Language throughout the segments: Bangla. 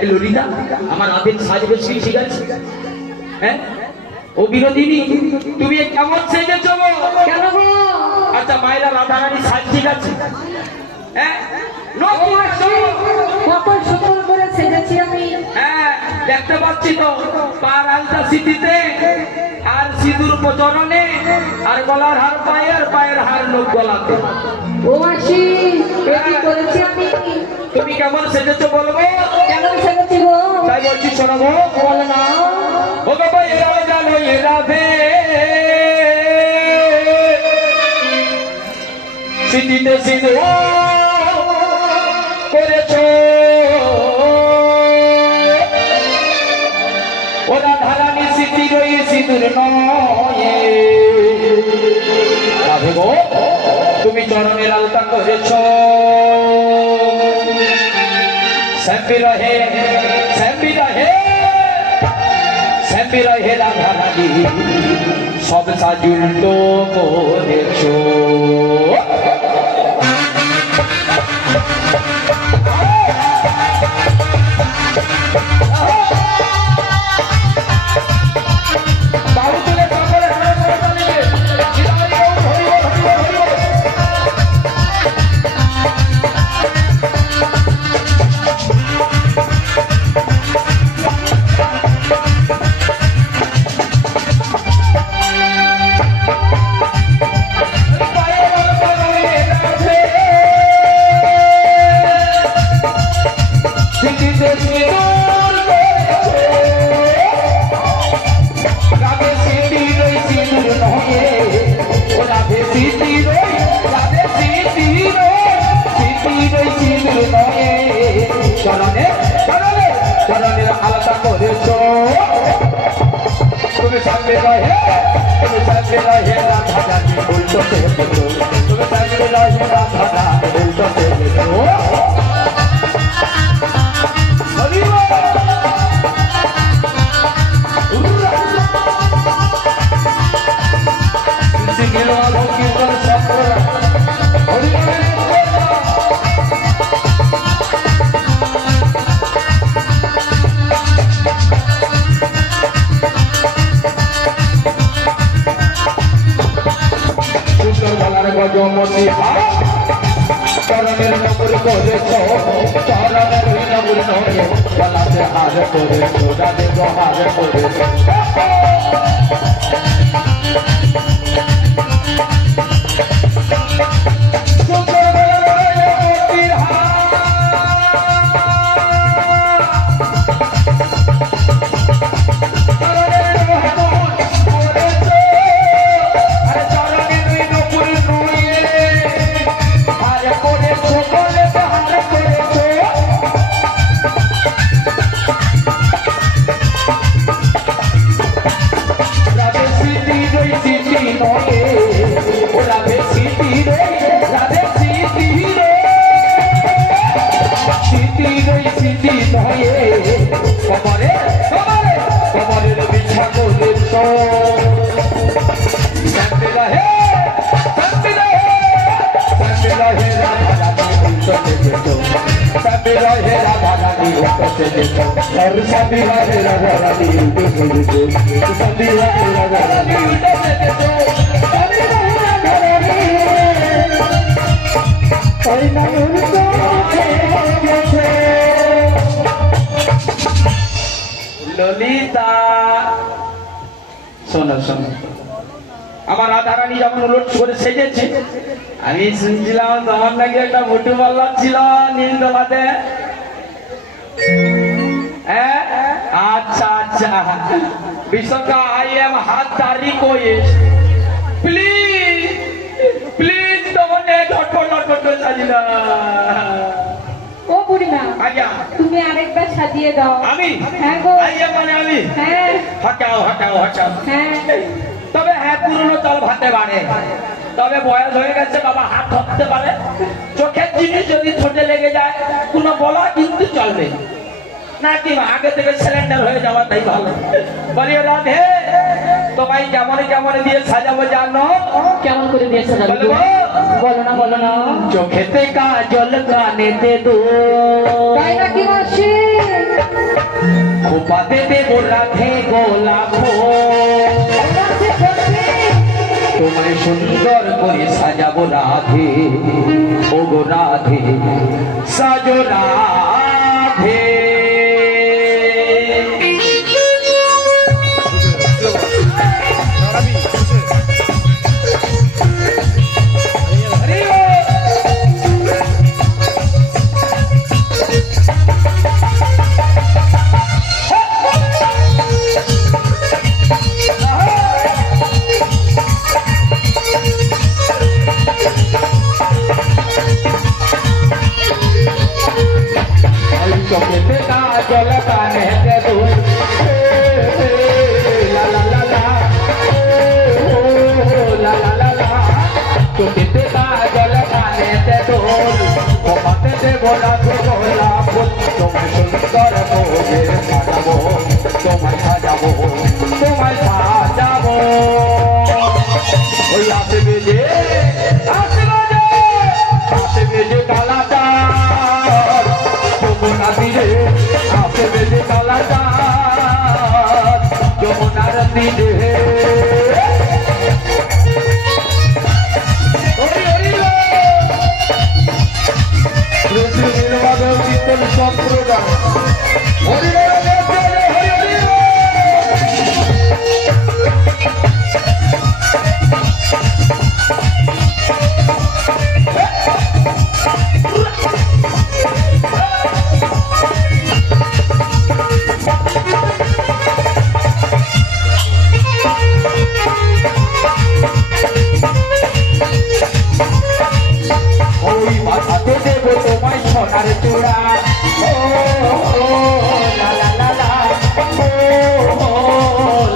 এই ললিতা আমার রাতের সাজবে ঠিক আছে হ্যাঁ ও বিনোদিনী তুমি কেমন সেজেছো গো? কেন গো? আচ্ছা মায়েরা রাধারানী সাজ ঠিক আছে হ্যাঁ কত সুন্দর করে সেজেছি আমি। হ্যাঁ দেখতে পাচ্ছি তো পার আলতা সিটিতে আর সিঁদুর চরণে আর গলার হার পায়ের পায়ের হার লোক গলাতে। ও মাসি কি করেছি আমি? তুমি কেমন সেজেছো বলবো? কেমন সেজেছি গো? তাই বলছি শোনাবো। বলো না। ও বাবা এরা জানো এরা ভে সিটিতে সিঁদুর করেছো ওরা ধারানি সিটির ওই সিঁদুর নয় রাধে গো তুমি চরণের আলতা করেছো শ্যাম্পি রহে শ্যাম্পি রহে শ্যাম্পি রহে রাধারানী সব সাজুল্টো করেছো চরণের আলাদা করেছো তুমি সামনে রহে তুমি সামনে রহে রাধারানী উল্টো সেজেছো তুমি সামনে রহে রাধারানী উল্টো সেজেছো গজমতি চরণের নগর করেছ চরণের নগর নয় গলাতে হার করেছ রাধে হার করেছ ললিতা শোনো শোনো আমার রাধারানী যখন উলট করে সেজেছে আমি শুনছিলাম তোমার নাকি একটা মোটু পাল্লা ছিল নীলতলাতে আচ্ছা আচ্ছা বিশ্বকা আই এম হাত তারিখ প্লিজ প্লিজ তোমার ঝটপট সাজিলা ও বুড়িমা আজ্ঞা তুমি আরেকবার সাজিয়ে দাও। আমি হ্যাঁ গো আইয়া মানে আমি হ্যাঁ হটাও হটাও হটাও হ্যাঁ তবে হ্যাঁ পুরনো চাল ভাতে পারে তবে বয়স হয়ে গেছে বাবা হাত ধরতে পারে চোখের জিনিস যদি ঠোঁটে লেগে যায় কোনো বলা কিন্তু চলবে নাকি আগে থেকে সিলিন্ডার হয়ে যাওয়া তাই ভালো বলি রাধে তোমায় কেমন কেমন দিয়ে সাজাবো জানো? কেমন করে দিয়ে সাজাবো বলো না চোখেতে কাজল কানেতে দো তাই নাকি মাসি? খোপাতে দেব রাধে গোলাপ তোমায় সুন্দর করে সাজাবো রাধে, ও গো রাধে, সাজো রাধে। চোখেতে কাজল কানে দুল, লা লা লা লা, লা লা লা লা। চোখেতে কাজল কানে দুল, খোপাতে দেব রাধে গোলাপ ফুল। তোমায় সুন্দর করে সাজাবো, তোমায় সাজাবো, তোমায় সাজাবো। ওই আসবে যে, আসবে যে, আসবে যে কালাটা যমুনা তীরে, আসবে যে কালাটা যমুনার তীরে। কীর্তন সম্প্রদায় হরি হরি হরি। ওই মাথাতে দেব তোমায় সোনার চূড়া, ও লা লা লা লা, ও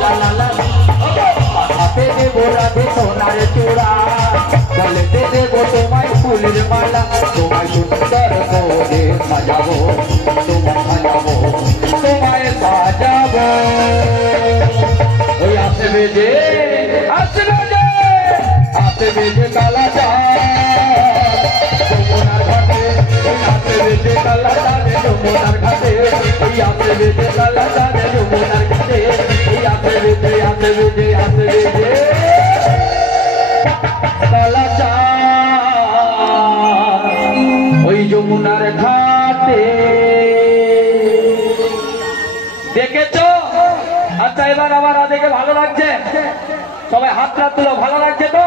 লা লা লা। মাথাতে দেব রাধে সোনার চূড়া, গলেতে দেব তোমায় ফুলের মালা। তোমায় সুন্দর করে সাজাবো, তোমায় সাজাবো, তোমায় সাজাবো। ওই আসবে যে, আসবে যে, আসবে যে কালাটা যমুনার ঘাটে, আসবে যে কালাটা যমুনার ঘাটে, আসবে যে কালাটা যমুনার ঘাটে, আসবে যে, আসবে যে, আসবে যে কালাটা ওই যমুনার ঘাটে। দেখেছো? আচ্ছা এবার আমার রাধেকে ভালো লাগছে? সবাই হাতটা তুলো, ভালো লাগছে তো?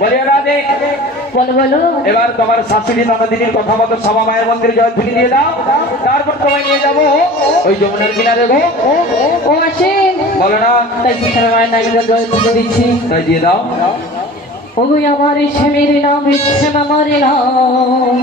বলি রাধে, বলো বলো। এবার তোমার শাশুড়ি ননদিনীর কথা মতো সভা মায়ের মন্দিরে জয় ধুলি দিয়ে দাও, তারপর তোমায় নিয়ে যাবো ওই যমুনার কিনারে গো। ও আসেন, বলো না, তাই কৃষ্ণ মায়ের নামে জয় তুলে দিচ্ছি। তাই দিয়ে দাও। ওগো আমার স্বামীর নাম শ্যামা মরে নাম।